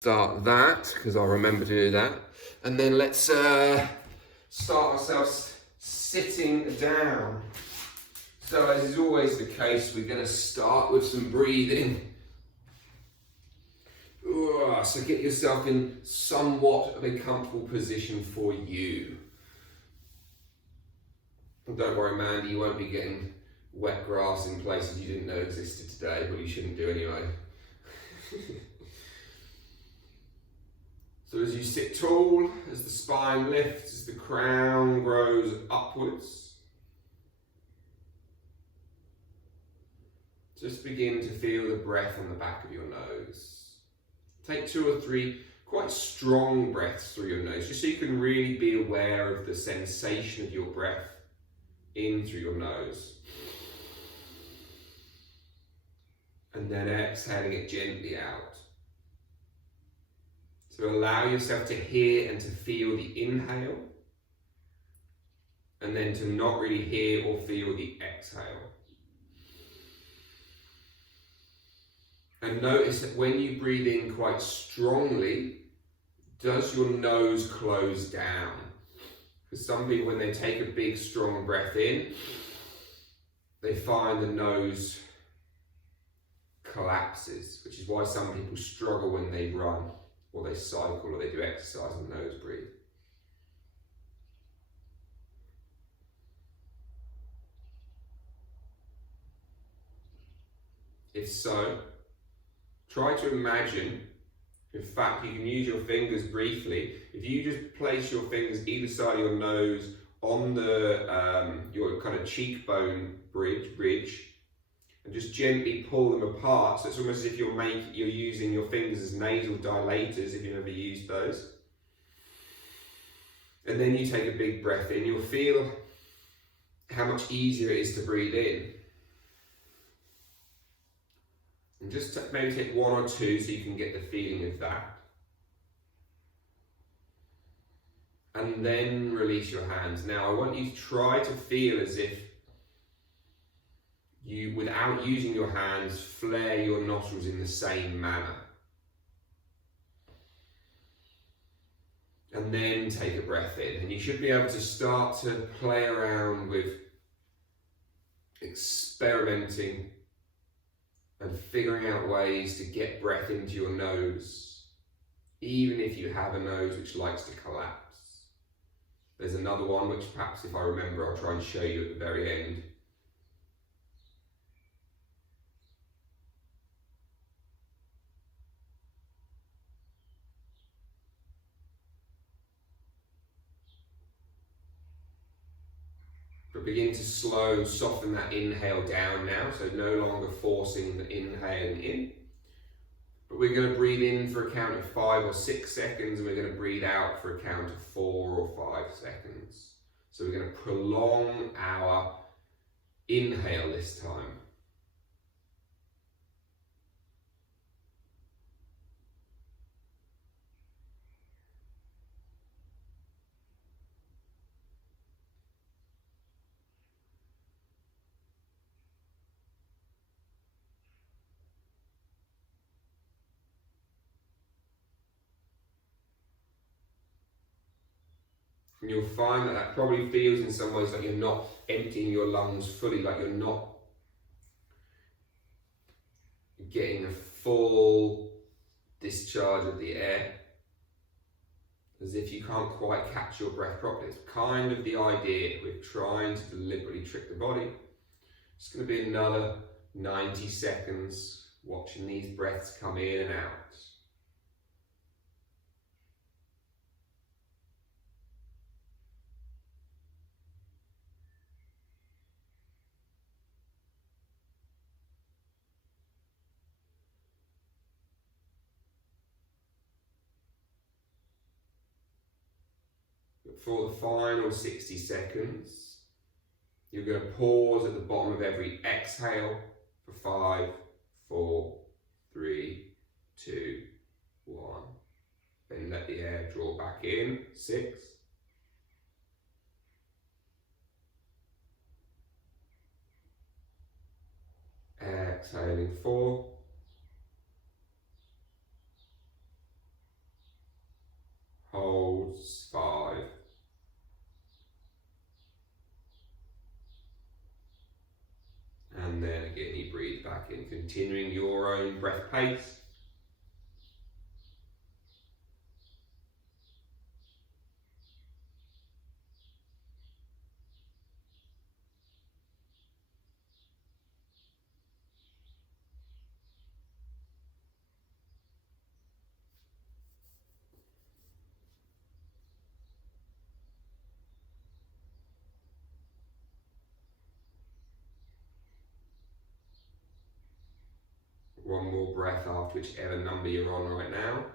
Start that, because I'll remember to do that. And then let's start ourselves sitting down. So as is always the case, we're going to start with some breathing. So get yourself in somewhat of a comfortable position for you. And don't worry, Mandy, you won't be getting wet grass in places you didn't know existed today, but you shouldn't do anyway. So as you sit tall, as the spine lifts, as the crown grows upwards, just begin to feel the breath on the back of your nose. Take 2 or 3 quite strong breaths through your nose, just so you can really be aware of the sensation of your breath in through your nose. And then exhaling it gently out. So allow yourself to hear and to feel the inhale, and then to not really hear or feel the exhale. And notice that when you breathe in quite strongly, does your nose close down? Because some people, when they take a big, strong breath in, they find the nose collapses, which is why some people struggle when they run, or they cycle, or they do exercise and nose breathe. If so, try to imagine, in fact you can use your fingers briefly, if you just place your fingers either side of your nose on the your kind of cheekbone bridge, and just gently pull them apart, so it's almost as if you're using your fingers as nasal dilators, if you've ever used those. And then you take a big breath in, you'll feel how much easier it is to breathe in. And just maybe take 1 or 2 so you can get the feeling of that. And then release your hands. Now I want you to try to feel as if you, without using your hands, flare your nostrils in the same manner. And then take a breath in. And you should be able to start to play around with experimenting and figuring out ways to get breath into your nose, even if you have a nose which likes to collapse. There's another one which perhaps, if I remember, I'll try and show you at the very end. But begin to slow and soften that inhale down now, so no longer forcing the inhale in. But we're going to breathe in for a count of 5 or 6 seconds, and we're going to breathe out for a count of 4 or 5 seconds. So we're going to prolong our inhale this time. And you'll find that that probably feels in some ways like you're not emptying your lungs fully, like you're not getting a full discharge of the air, as if you can't quite catch your breath properly. It's kind of the idea. We're trying to deliberately trick the body. It's going to be another 90 seconds watching these breaths come in and out. For the final 60 seconds, you're going to pause at the bottom of every exhale for 5, 4, 3, 2, 1. Then let the air draw back in. 6. Exhaling 4. in, continuing your own breath pace. One more breath after whichever number you're on right now.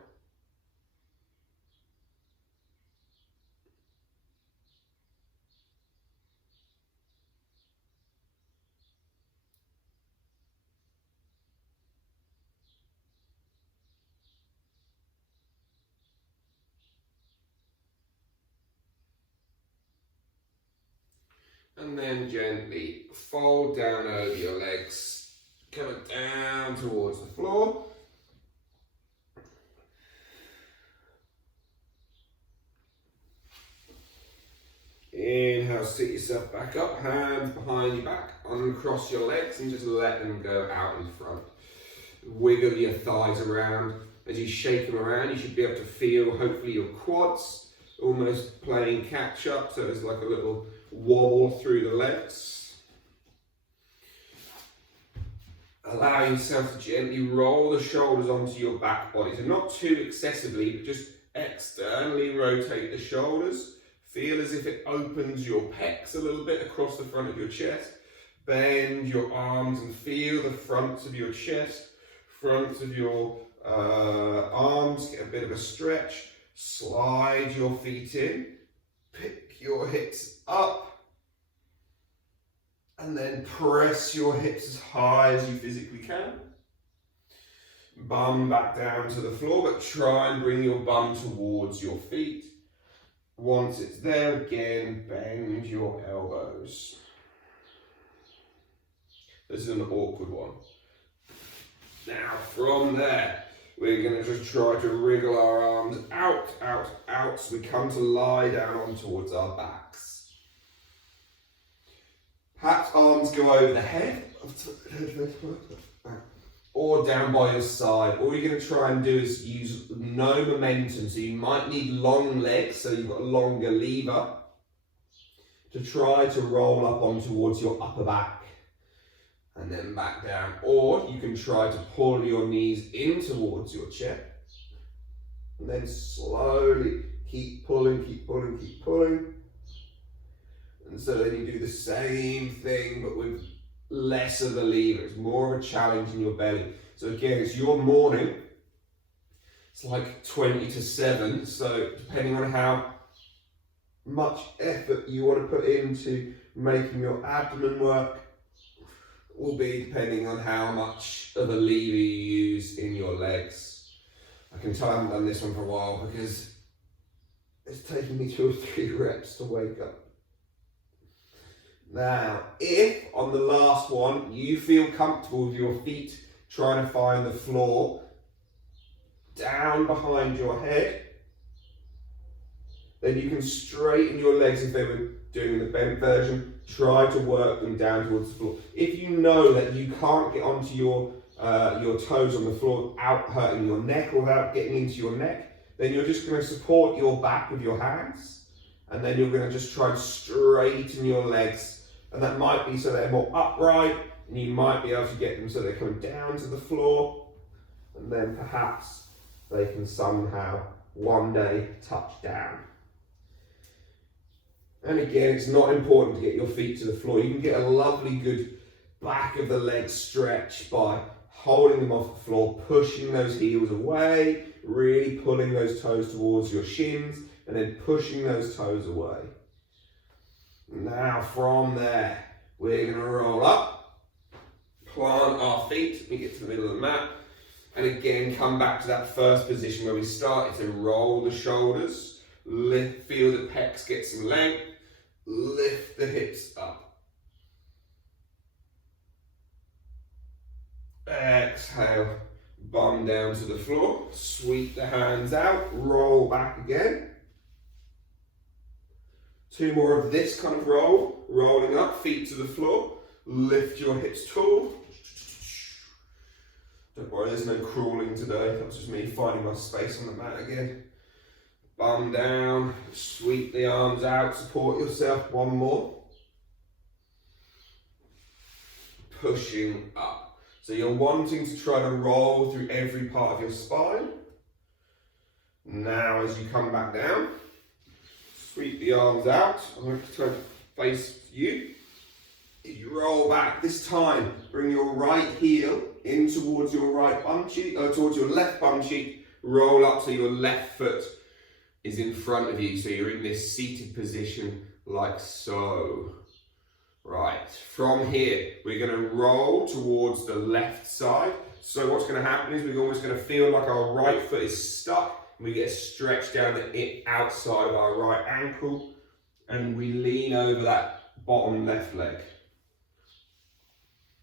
And then gently fold down over your legs, coming down towards the floor. Inhale, sit yourself back up, hands behind your back, uncross your legs and just let them go out in front. Wiggle your thighs around. As you shake them around, you should be able to feel, hopefully, your quads almost playing catch up, so there's like a little wobble through the legs. Allow yourself to gently roll the shoulders onto your back body. So not too excessively, but just externally rotate the shoulders. Feel as if it opens your pecs a little bit across the front of your chest. Bend your arms and feel the fronts of your chest, fronts of your arms, get a bit of a stretch. Slide your feet in, pick your hips up, and then press your hips as high as you physically can. Bum back down to the floor, but try and bring your bum towards your feet. Once it's there, again, bend your elbows. This is an awkward one. Now, from there, we're going to just try to wriggle our arms out, out, out, so we come to lie down on towards our backs. Perhaps arms go over the head, or down by your side. All you're going to try and do is use no momentum, so you might need long legs, so you've got a longer lever, to try to roll up on towards your upper back. And then back down, or you can try to pull your knees in towards your chest, and then slowly keep pulling, keep pulling, keep pulling. And so then you do the same thing, but with less of a lever. It's more of a challenge in your belly. So again, it's your morning. It's like 20 to 7, so depending on how much effort you want to put into making your abdomen work, will be depending on how much of a lever you use in your legs. I can tell I haven't done this one for a while because it's taken me 2 or 3 reps to wake up. Now, if on the last one you feel comfortable with your feet trying to find the floor down behind your head, then you can straighten your legs if they were doing the bent version. Try to work them down towards the floor. If you know that you can't get onto your toes on the floor without hurting your neck or without getting into your neck, then you're just going to support your back with your hands, and then you're going to just try and straighten your legs, and that might be so they're more upright, and you might be able to get them so they're coming down to the floor, and then perhaps they can somehow one day touch down. And again, it's not important to get your feet to the floor. You can get a lovely good back of the leg stretch by holding them off the floor, pushing those heels away, really pulling those toes towards your shins, and then pushing those toes away. Now from there, we're going to roll up, plant our feet, let me get to the middle of the mat, and again come back to that first position where we started to roll the shoulders, lift, feel the pecs get some length, lift the hips up. Exhale, bum down to the floor, sweep the hands out, roll back again. 2 more of this kind of roll, rolling up, feet to the floor, lift your hips tall, Don't worry, there's no crawling today. That's just me finding my space on the mat again. Bum down, sweep the arms out, support yourself. One more. Pushing up. So you're wanting to try to roll through every part of your spine. Now as you come back down, sweep the arms out. I'm going to turn to face you. You roll back. This time, bring your right heel in towards your right bum cheek, towards your left bum cheek. Roll up so your left foot is in front of you. So you're in this seated position like so. Right, from here, we're going to roll towards the left side. So what's going to happen is we're almost going to feel like our right foot is stuck. We get stretched down the outside of our right ankle and we lean over that bottom left leg.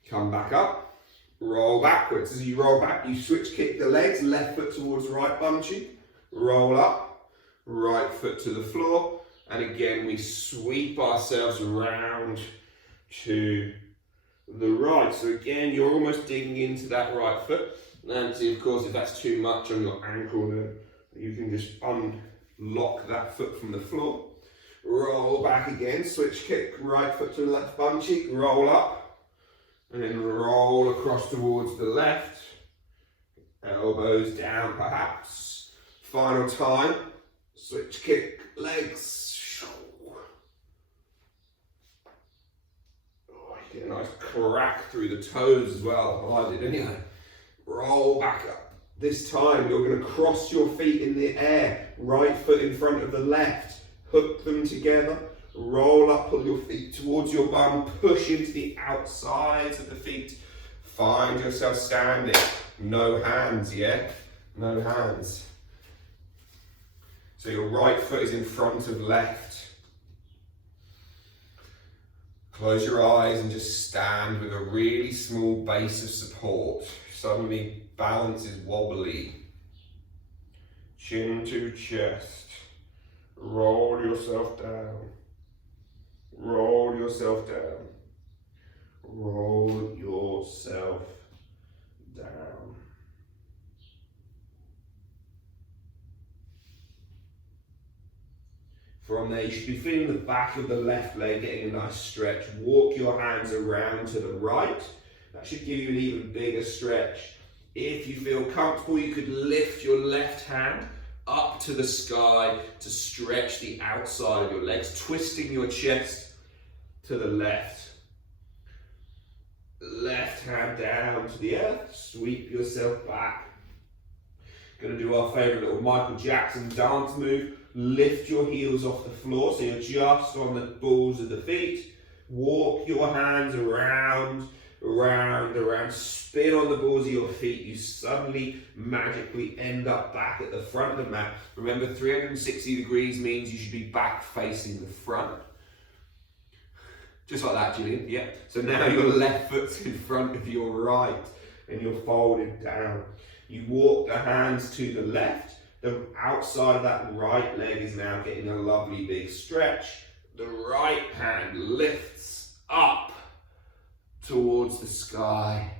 Come back up, roll backwards. As you roll back, you switch kick the legs, left foot towards right bum cheek, roll up, right foot to the floor, and again we sweep ourselves around to the right. So again, you're almost digging into that right foot. And see, of course, if that's too much on your ankle, then you can just unlock that foot from the floor. Roll back again, switch kick, right foot to the left bum cheek, roll up, and then roll across towards the left. Elbows down perhaps. Final time, switch kick, legs. Oh, you get a nice crack through the toes as well. I did anyway. Roll back up. This time you're going to cross your feet in the air. Right foot in front of the left. Hook them together. Roll up, pull your feet towards your bum, push into the outsides of the feet. Find yourself standing. No hands, yeah? No hands. So your right foot is in front of left. Close your eyes and just stand with a really small base of support. Suddenly balance is wobbly. Chin to chest. Roll yourself down. Roll yourself down. Roll yourself down. From there, you should be feeling the back of the left leg getting a nice stretch. Walk your hands around to the right. That should give you an even bigger stretch. If you feel comfortable, you could lift your left hand up to the sky to stretch the outside of your legs, twisting your chest to the left. Left hand down to the earth, sweep yourself back. Going to do our favourite little Michael Jackson dance move. Lift your heels off the floor so you're just on the balls of the feet. Walk your hands around, spin on the balls of your feet. You suddenly magically end up back at the front of the mat. Remember, 360 degrees means you should be back facing the front. Just like that, Gillian, yeah. So now your left foot's in front of your right and you're folded down. You walk the hands to the left. The outside of that right leg is now getting a lovely big stretch. The right hand lifts up towards the sky.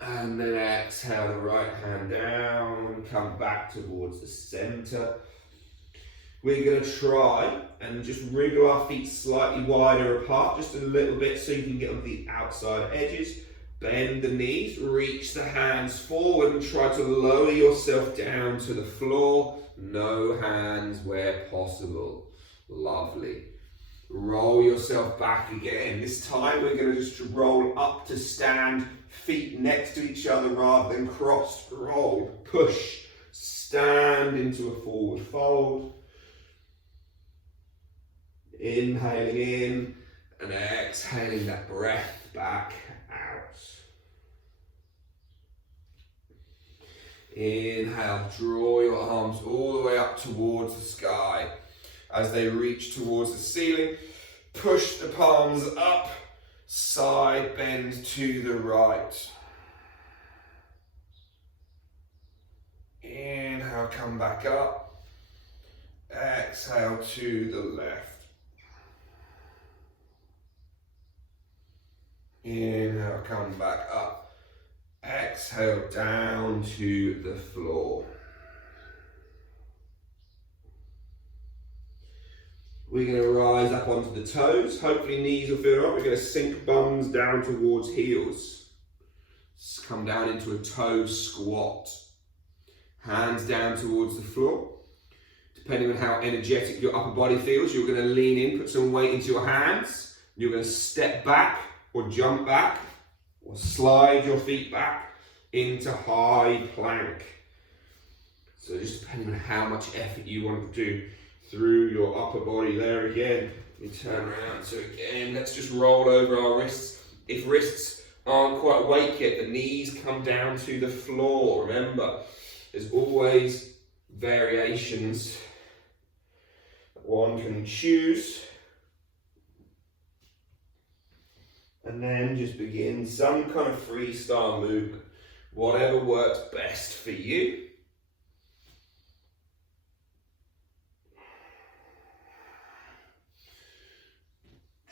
And then exhale the right hand down and come back towards the center. We're going to try and just wriggle our feet slightly wider apart, just a little bit so you can get on the outside edges. Bend the knees, reach the hands forward and try to lower yourself down to the floor. No hands where possible. Lovely. Roll yourself back again. This time we're going to just roll up to stand, feet next to each other rather than crossed. Roll, push, stand into a forward fold. Inhaling in and exhaling that breath back out. Inhale, draw your arms all the way up towards the sky. As they reach towards the ceiling, push the palms up, side bend to the right. Inhale, come back up. Exhale to the left. Inhale, come back up. Exhale, down to the floor. We're going to rise up onto the toes. Hopefully knees will feel right. We're going to sink bums down towards heels. Just come down into a toe squat. Hands down towards the floor. Depending on how energetic your upper body feels, you're going to lean in, put some weight into your hands. You're going to step back or jump back or slide your feet back into high plank. So just depending on how much effort you want to do through your upper body there again. We turn around, so again, let's just roll over our wrists. If wrists aren't quite awake yet, the knees come down to the floor. Remember, there's always variations that one can choose. And then just begin some kind of freestyle movement, whatever works best for you.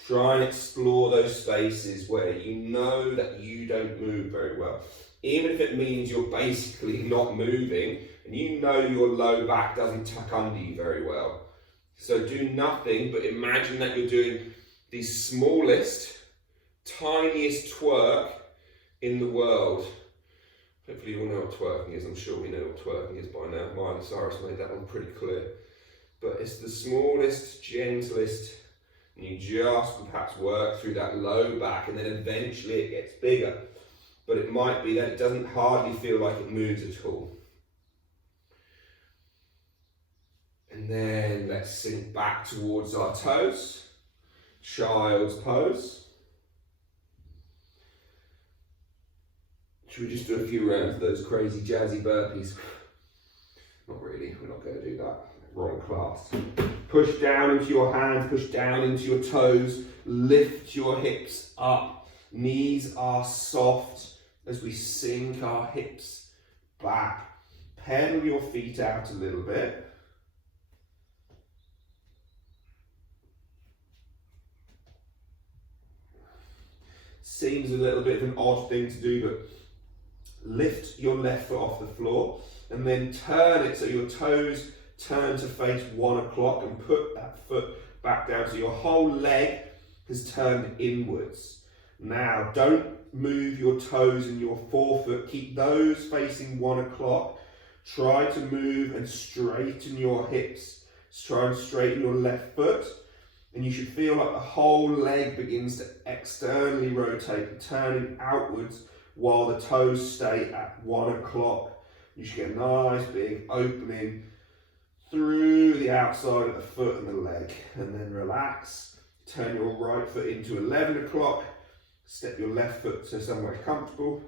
Try and explore those spaces where you know that you don't move very well. Even if it means you're basically not moving and you know your low back doesn't tuck under you very well. So do nothing but imagine that you're doing the smallest, tiniest twerk in the world. Hopefully you all know what twerking is. I'm sure we know what twerking is by now. Miley Cyrus made that one pretty clear. But it's the smallest, gentlest, and you just perhaps work through that low back, and then eventually it gets bigger. But it might be that it doesn't hardly feel like it moves at all. And then let's sink back towards our toes. Child's pose. Should we just do a few rounds of those crazy jazzy burpees? Not really, we're not going to do that. Wrong class. Push down into your hands, push down into your toes, lift your hips up. Knees are soft as we sink our hips back. Pedal your feet out a little bit. Seems a little bit of an odd thing to do, but lift your left foot off the floor and then turn it so your toes turn to face 1 o'clock and put that foot back down so your whole leg has turned inwards. Now don't move your toes and your forefoot, keep those facing 1 o'clock. Try to move and straighten your hips. Try and straighten your left foot, and you should feel like the whole leg begins to externally rotate, turning outwards while the toes stay at 1 o'clock. You should get a nice big opening through the outside of the foot and the leg, and then relax. Turn your right foot into 11 o'clock, step your left foot to somewhere comfortable,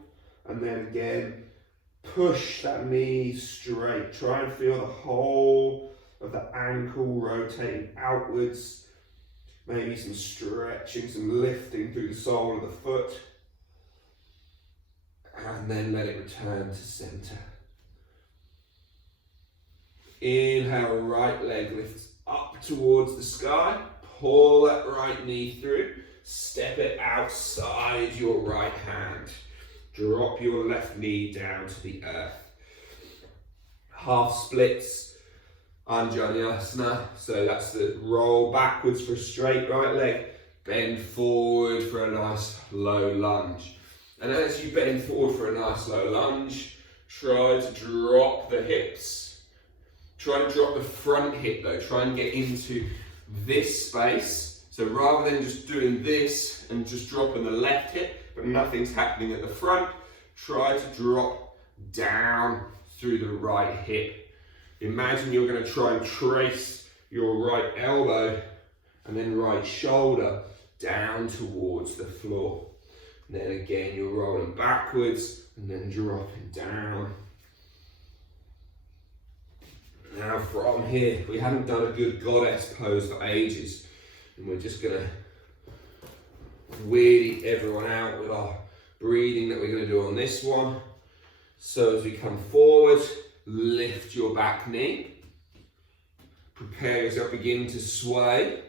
and then again, push that knee straight. Try and feel the whole of the ankle rotating outwards, maybe some stretching, some lifting through the sole of the foot, and then let it return to center. Inhale, right leg lifts up towards the sky. Pull that right knee through. Step it outside your right hand. Drop your left knee down to the earth. Half splits, Anjaneyasana. So that's the roll backwards for a straight right leg. Bend forward for a nice low lunge. And as you bend forward for a nice low lunge, try to drop the hips. Try and drop the front hip though. Try and get into this space. So rather than just doing this and just dropping the left hip, but nothing's happening at the front, try to drop down through the right hip. Imagine you're going to try and trace your right elbow and then right shoulder down towards the floor. And then again, you're rolling backwards and then dropping down. Now from here, we haven't done a good goddess pose for ages, and we're just going to weirdie everyone out with our breathing that we're going to do on this one. So as we come forward, lift your back knee, prepare yourself, begin to sway,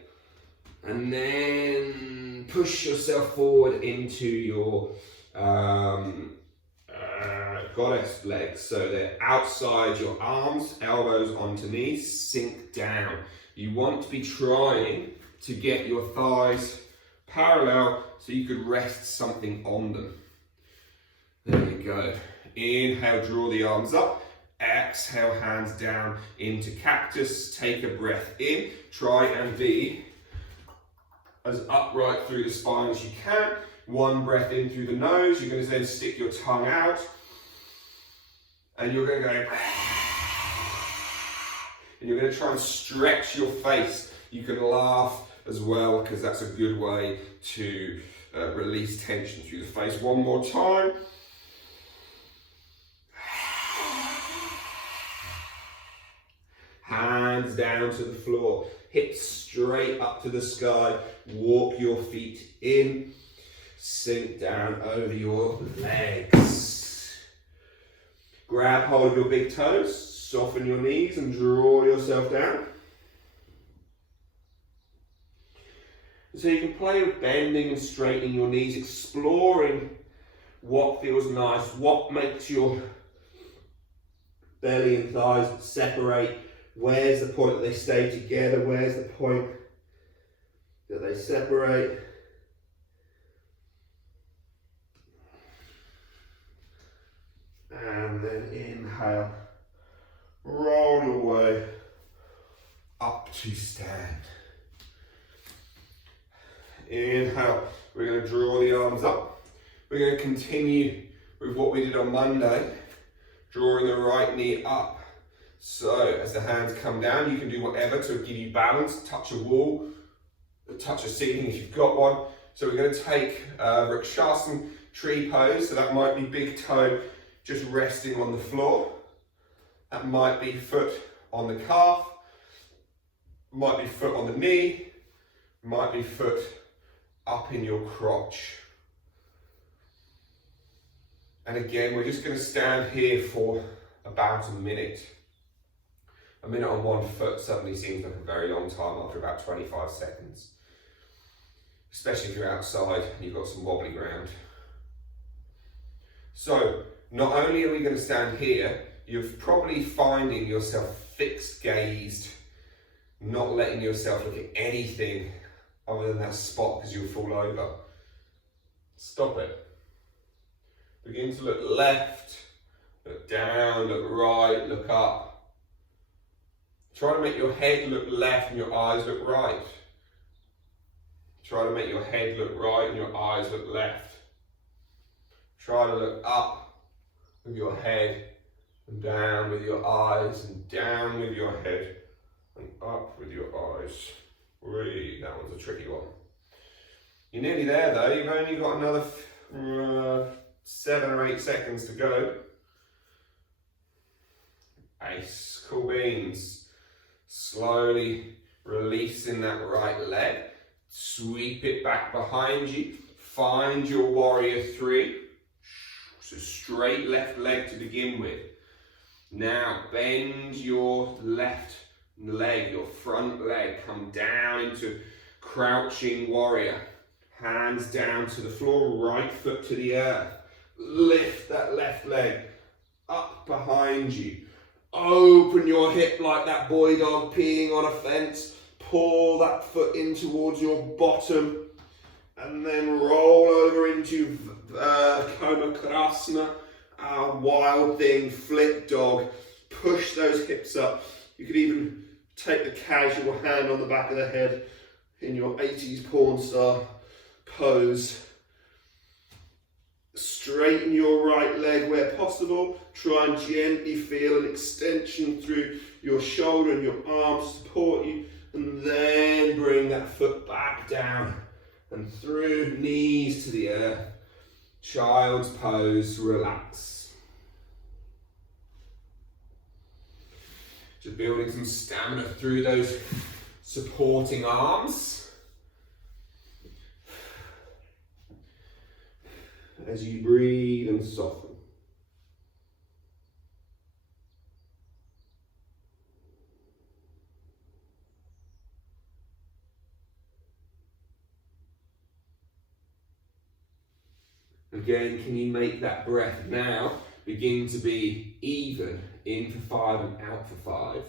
And then push yourself forward into your goddess legs. So they're outside your arms, elbows onto knees, sink down. You want to be trying to get your thighs parallel so you could rest something on them. There you go. Inhale, draw the arms up. Exhale, hands down into cactus. Take a breath in. Try and be as upright through the spine as you can. One breath in through the nose. You're going to then stick your tongue out. And you're going to go. And you're going to try and stretch your face. You can laugh as well, because that's a good way to release tension through the face. One more time. Hands down to the floor, hips straight up to the sky. Walk your feet in, sink down over your legs. Grab hold of your big toes, soften your knees and draw yourself down. So you can play with bending and straightening your knees, exploring what feels nice, what makes your belly and thighs separate. Where's the point that they stay together? Where's the point that they separate? And then inhale, roll your way up to stand. Inhale, we're going to draw the arms up. We're going to continue with what we did on Monday, drawing the right knee up. So as the hands come down, you can do whatever to give you balance, touch a wall, touch a ceiling if you've got one. So we're going to take Vrikshasana tree pose. So that might be big toe just resting on the floor. That might be foot on the calf, might be foot on the knee, might be foot up in your crotch. And again, we're just going to stand here for about a minute. A minute on one foot suddenly seems like a very long time after about 25 seconds. Especially if you're outside and you've got some wobbly ground. So, not only are we going to stand here, you're probably finding yourself fixed gazed, not letting yourself look at anything other than that spot because you'll fall over. Stop it. Begin to look left, look down, look right, look up. Try to make your head look left and your eyes look right. Try to make your head look right and your eyes look left. Try to look up with your head and down with your eyes and down with your head and up with your eyes. Really, that one's a tricky one. You're nearly there though. You've only got another 7 or 8 seconds to go. Ace, cool beans. Slowly releasing that right leg. Sweep it back behind you. Find your warrior 3. So straight left leg to begin with. Now bend your left leg, your front leg. Come down into crouching warrior. Hands down to the floor, right foot to the earth. Lift that left leg up behind you. Open your hip like that boy dog peeing on a fence. Pull that foot in towards your bottom. And then roll over into Komakrasana, wild thing, flip dog. Push those hips up. You could even take the casual hand on the back of the head in your 80s porn star pose. Straighten your right leg where possible. Try and gently feel an extension through your shoulder and your arm to support you. And then bring that foot back down and through, knees to the earth. Child's pose, relax. Just building some stamina through those supporting arms. As you breathe and soften. Again, can you make that breath now begin to be even, in for 5 and out for 5.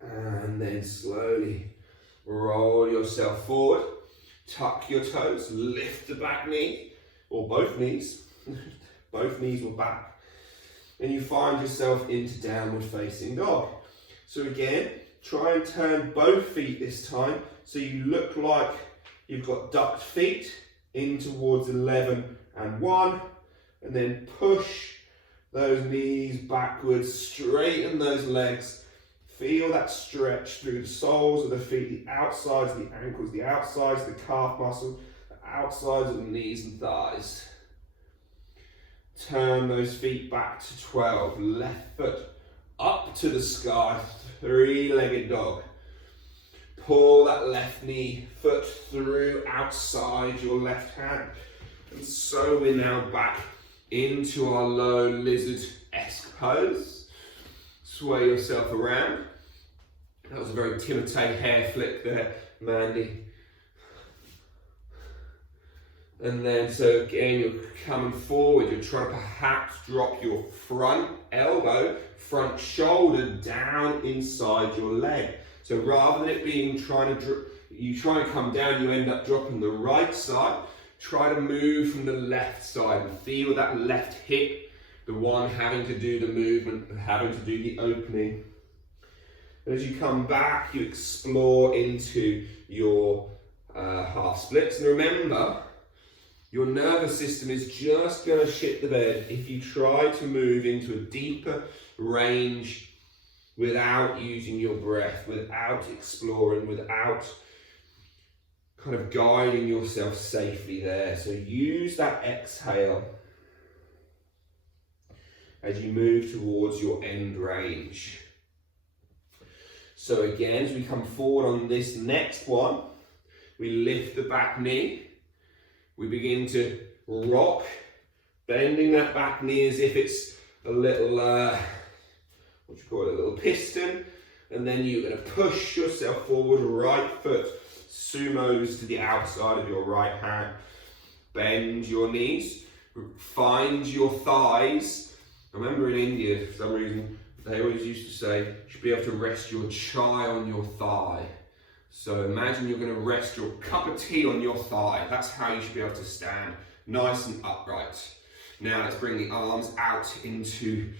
And then slowly roll yourself forward, tuck your toes, lift the back knee, or both knees, both knees will back, and you find yourself into downward facing dog. So again, try and turn both feet this time, so you look like you've got ducked feet in towards 11 and 1, and then push those knees backwards, straighten those legs. Feel that stretch through the soles of the feet, the outsides of the ankles, the outsides of the calf muscle, the outsides of the knees and thighs. Turn those feet back to 12. Left foot up to the sky, 3-legged dog. Pull that left knee foot through outside your left hand. And so we're now back into our low lizard-esque pose. Sway yourself around. That was a very Timotei hair flick there, Mandy. And then, so again, you're coming forward, you're trying to perhaps drop your front elbow, front shoulder down inside your leg. So rather than it being you try and come down, you end up dropping the right side. Try to move from the left side and feel that left hip, the one having to do the movement, having to do the opening. And as you come back, you explore into your half splits. And remember, your nervous system is just going to shit the bed if you try to move into a deeper range without using your breath, without exploring, without kind of guiding yourself safely there. So use that exhale as you move towards your end range. So again, as we come forward on this next one, we lift the back knee. We begin to rock, bending that back knee as if it's a little, what do you call it, a little piston. And then you're going to push yourself forward, right foot sumos to the outside of your right hand. Bend your knees, find your thighs. I remember in India, for some reason, they always used to say, you should be able to rest your chai on your thigh. So imagine you're going to rest your cup of tea on your thigh. That's how you should be able to stand, nice and upright. Now let's bring the arms out into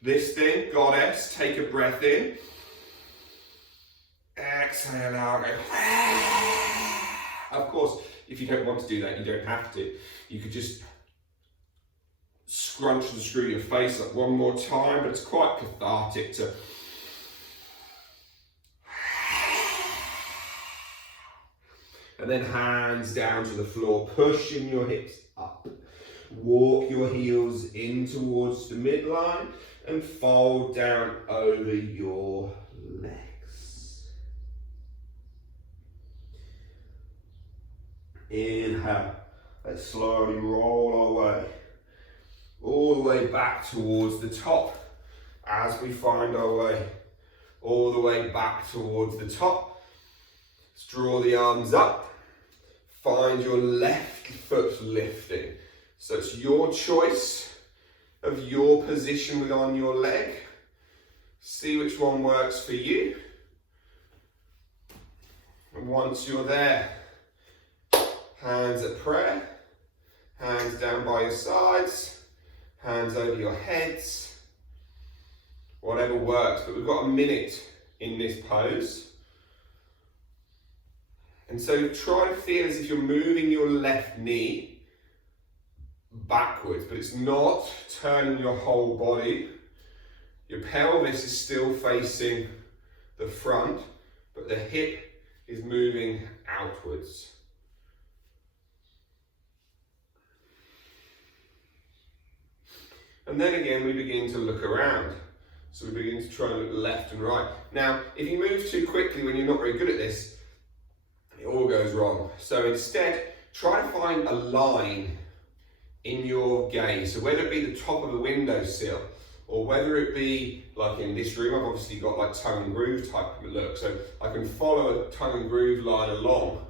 this thing, goddess. Take a breath in. Exhale out. Of course, if you don't want to do that, you don't have to. You could just scrunch and screw your face up one more time, but it's quite cathartic to and then hands down to the floor, pushing your hips up. Walk your heels in towards the midline and fold down over your legs. Inhale, let's slowly roll our way all the way back towards the top as we find our way all the way back towards the top. Let's draw the arms up, find your left foot lifting. So it's your choice of your position on your leg. See which one works for you. And once you're there, hands at prayer, hands down by your sides, hands over your heads, whatever works, but we've got a minute in this pose. And so try to feel as if you're moving your left knee backwards, but it's not turning your whole body. Your pelvis is still facing the front, but the hip is moving outwards. And then again, we begin to look around. So we begin to try and look left and right. Now, if you move too quickly when you're not very good at this, it all goes wrong. So instead, try to find a line in your gaze. So whether it be the top of the windowsill, or whether it be like in this room, I've obviously got like tongue and groove type of look. So I can follow a tongue and groove line along.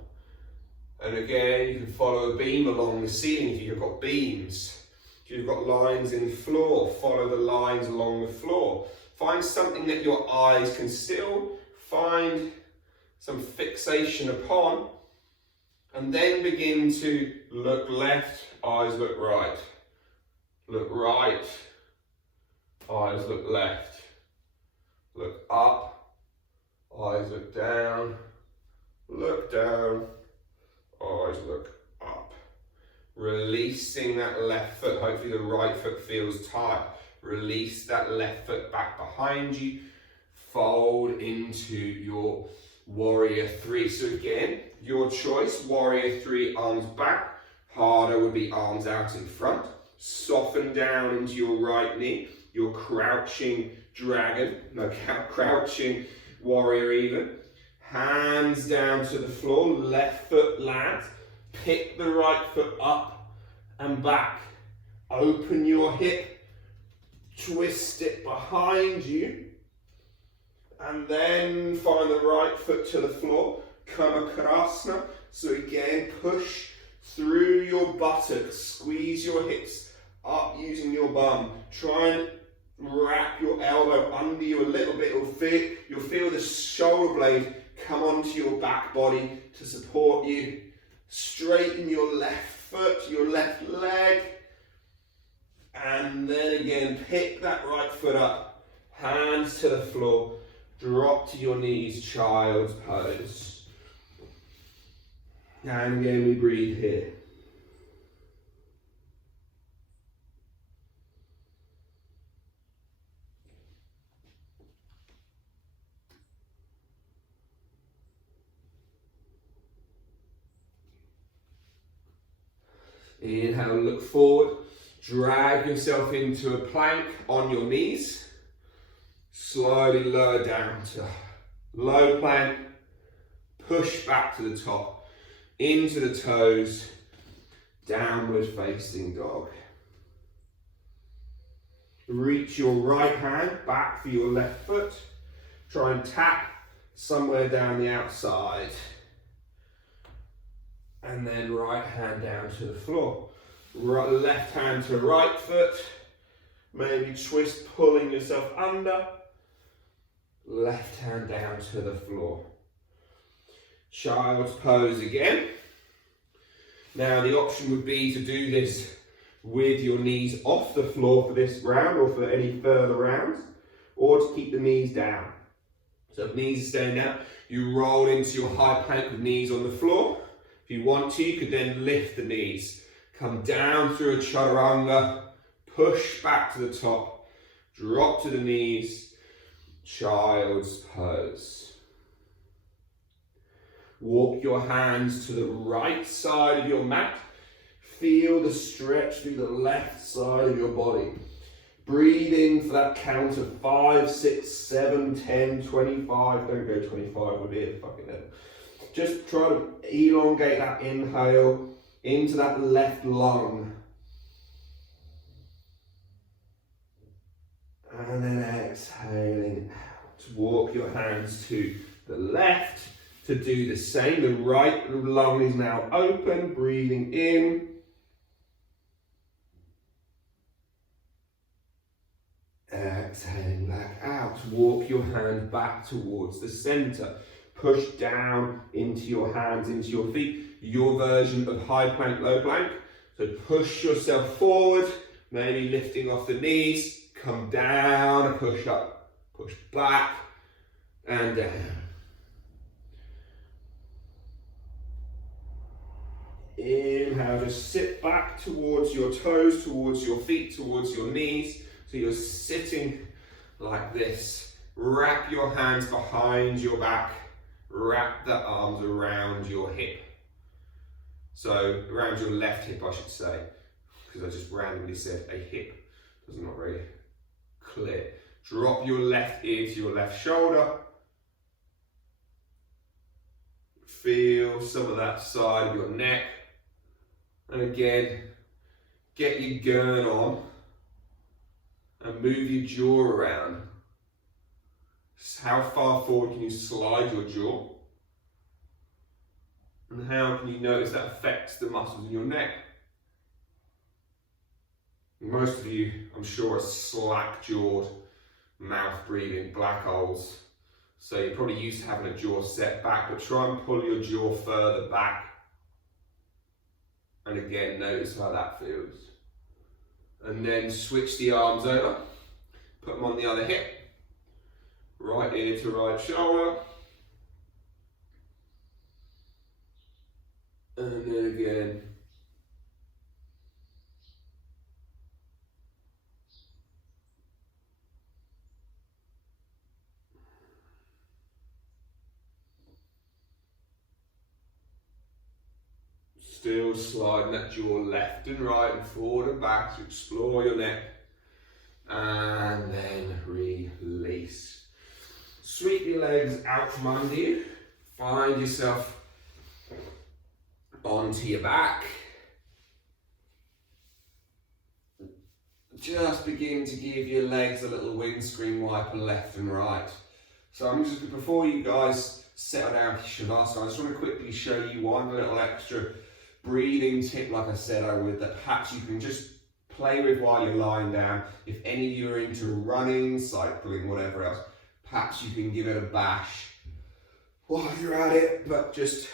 And again, you can follow a beam along the ceiling if you've got beams. If you've got lines in the floor, follow the lines along the floor. Find something that your eyes can still find some fixation upon, and then begin to look left, eyes look right. Look right, eyes look left. Look up, eyes look down. Look down, eyes look up. Releasing that left foot. Hopefully the right foot feels tight. Release that left foot back behind you. Fold into your warrior three. So again, your choice, warrior three, arms back. Harder would be arms out in front. Soften down into your right knee. Your crouching dragon, no, crouching warrior even. Hands down to the floor, left foot lands. Pick the right foot up and back. Open your hip, twist it behind you, and then find the right foot to the floor. Kamakrasana. So again, push through your buttocks, squeeze your hips up using your bum. Try and wrap your elbow under you a little bit. You'll feel the shoulder blade come onto your back body to support you. Straighten your left foot, your left leg, and then again pick that right foot up, hands to the floor, drop to your knees, child's pose. And again we breathe here. Inhale, look forward, drag yourself into a plank on your knees. Slowly lower down to low plank, push back to the top, into the toes, downward facing dog. Reach your right hand back for your left foot. Try and tap somewhere down the outside. And then right hand down to the floor. Left hand to right foot. Maybe twist, pulling yourself under. Left hand down to the floor. Child's pose again. Now the option would be to do this with your knees off the floor for this round or for any further rounds, or to keep the knees down. So if knees are staying down, you roll into your high plank with knees on the floor. If you want to, you could then lift the knees, come down through a chaturanga, push back to the top, drop to the knees, child's pose. Walk your hands to the right side of your mat. Feel the stretch through the left side of your body. Breathe in for that count of 5, 6, 7, 10, 25. Don't go 25, we'll be at fucking end. Just try to elongate that inhale into that left lung. And then exhaling out. Walk your hands to the left to do the same. The right lung is now open, breathing in. Exhaling back out. Walk your hand back towards the center. Push down into your hands, into your feet. Your version of high plank, low plank. So push yourself forward, maybe lifting off the knees. Come down, push up, push back, and down. Inhale, just sit back towards your toes, towards your feet, towards your knees. So you're sitting like this. Wrap your hands behind your back. Wrap the arms around your hip. So around your left hip, I should say, because I just randomly said a hip. It's not very clear. Drop your left ear to your left shoulder. Feel some of that side of your neck And again, get your gurn on and move your jaw around. How far forward can you slide your jaw? And how can you notice that affects the muscles in your neck? Most of you, I'm sure, are slack-jawed, mouth breathing, black holes. So you're probably used to having a jaw set back, but try and pull your jaw further back. And again, notice how that feels. And then switch the arms over, put them on the other hip, right ear to right shoulder. And then again. Still sliding that jaw left and right and forward and back to explore your neck. And then release. Sweep your legs out from under you. Find yourself onto your back. Just begin to give your legs a little windscreen wiper left and right. So I'm just, before you guys settle down to Shavasana, I just want to quickly show you one little extra breathing tip, like I said I would, that perhaps you can just play with while you're lying down. If any of you are into running, cycling, whatever else, perhaps you can give it a bash while you're at it, but just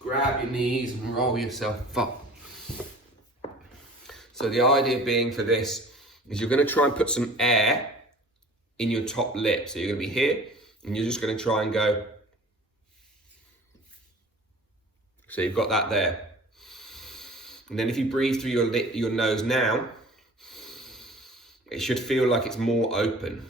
grab your knees and roll yourself up. So the idea being for this is you're going to try and put some air in your top lip. So you're going to be here and you're just going to try and go. So you've got that there. And then if you breathe through your nose now, it should feel like it's more open.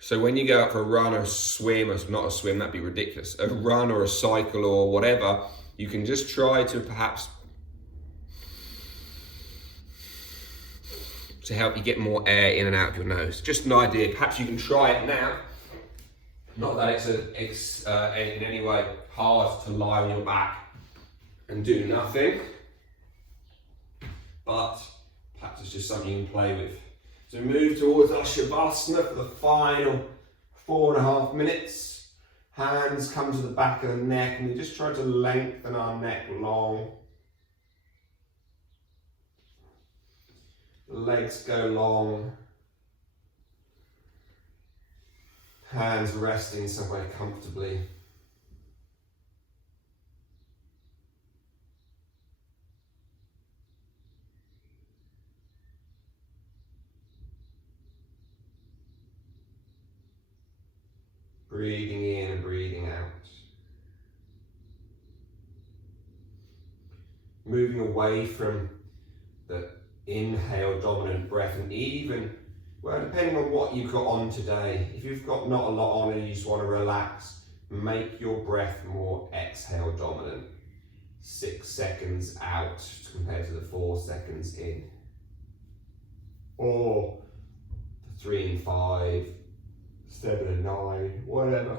So when you go out for a run or a swim, or not a swim, that'd be ridiculous, a run or a cycle or whatever, you can just try to perhaps to help you get more air in and out of your nose. Just an idea. Perhaps you can try it now. Not that it's in any way hard to lie on your back and do nothing, but perhaps it's just something you can play with. So move towards our Shavasana for the final 4.5 minutes. Hands come to the back of the neck and we just try to lengthen our neck long. Legs go long. Hands resting somewhere comfortably. Breathing in and breathing out. Moving away from the inhale dominant breath, and even, well, depending on what you've got on today, if you've got not a lot on and you just want to relax, make your breath more exhale dominant. 6 seconds out compared to the 4 seconds in. Or 3 and 5, 7 and 9, whatever.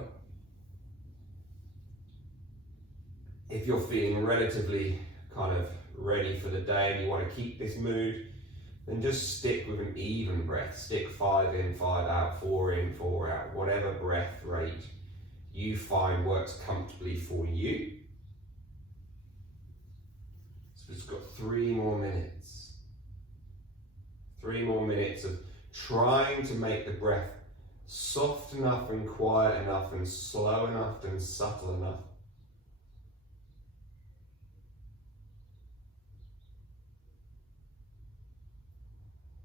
If you're feeling relatively kind of ready for the day and you want to keep this mood, then just stick with an even breath. Stick 5 in, 5 out, 4 in, 4 out, whatever breath rate you find works comfortably for you. So we've just got 3 more minutes. 3 more minutes of trying to make the breath soft enough and quiet enough and slow enough and subtle enough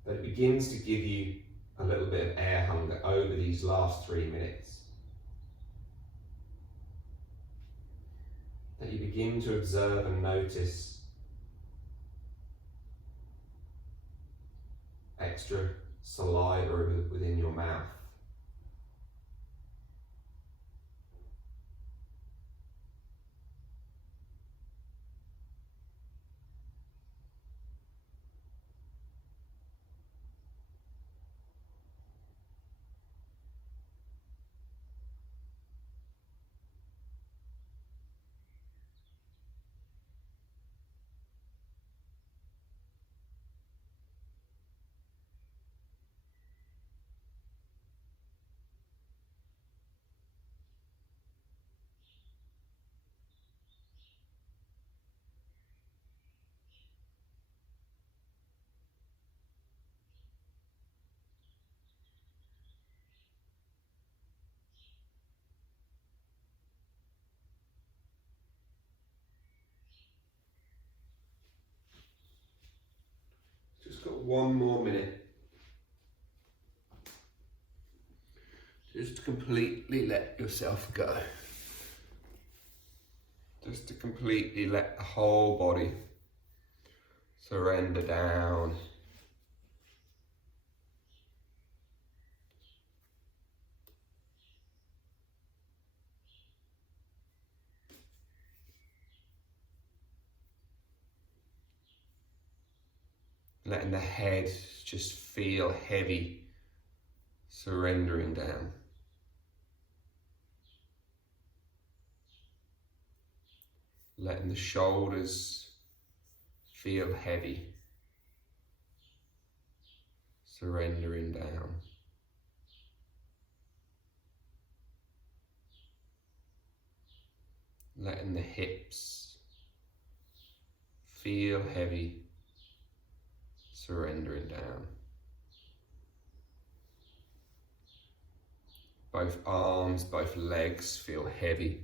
that it begins to give you a little bit of air hunger over these last 3 minutes. That you begin to observe and notice extra saliva within your mouth. one more minute. Just completely let yourself go. Just to completely let the whole body surrender down. Letting the head just feel heavy, surrendering down. Letting the shoulders feel heavy, surrendering down. Letting the hips feel heavy, surrendering down. Both arms, both legs feel heavy,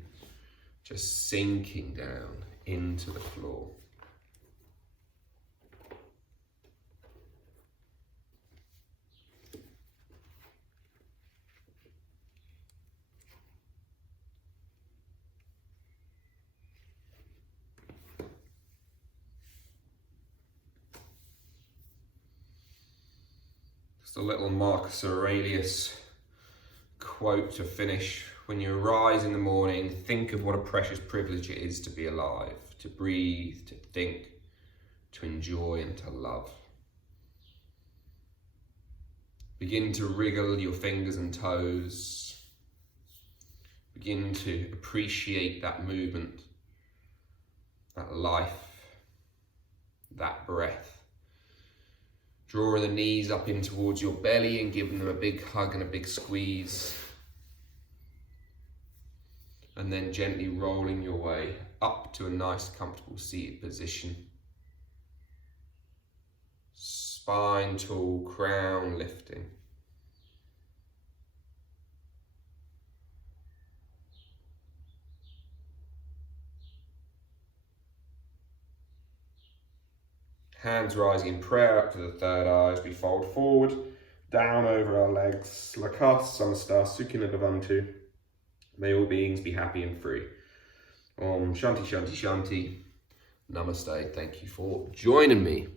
just sinking down into the floor. Just a little Marcus Aurelius quote to finish. When you arise in the morning, think of what a precious privilege it is to be alive, to breathe, to think, to enjoy and to love. Begin to wriggle your fingers and toes. Begin to appreciate that movement, that life, that breath. Drawing the knees up in towards your belly and giving them a big hug and a big squeeze. And then gently rolling your way up to a nice comfortable seated position. Spine tall, crown lifting. Hands rising in prayer up to the third eye as we fold forward, down over our legs. Lakasana Samasta Sukhina Bhavantu. May all beings be happy and free. Om Shanti Shanti Shanti. Namaste. Thank you for joining me.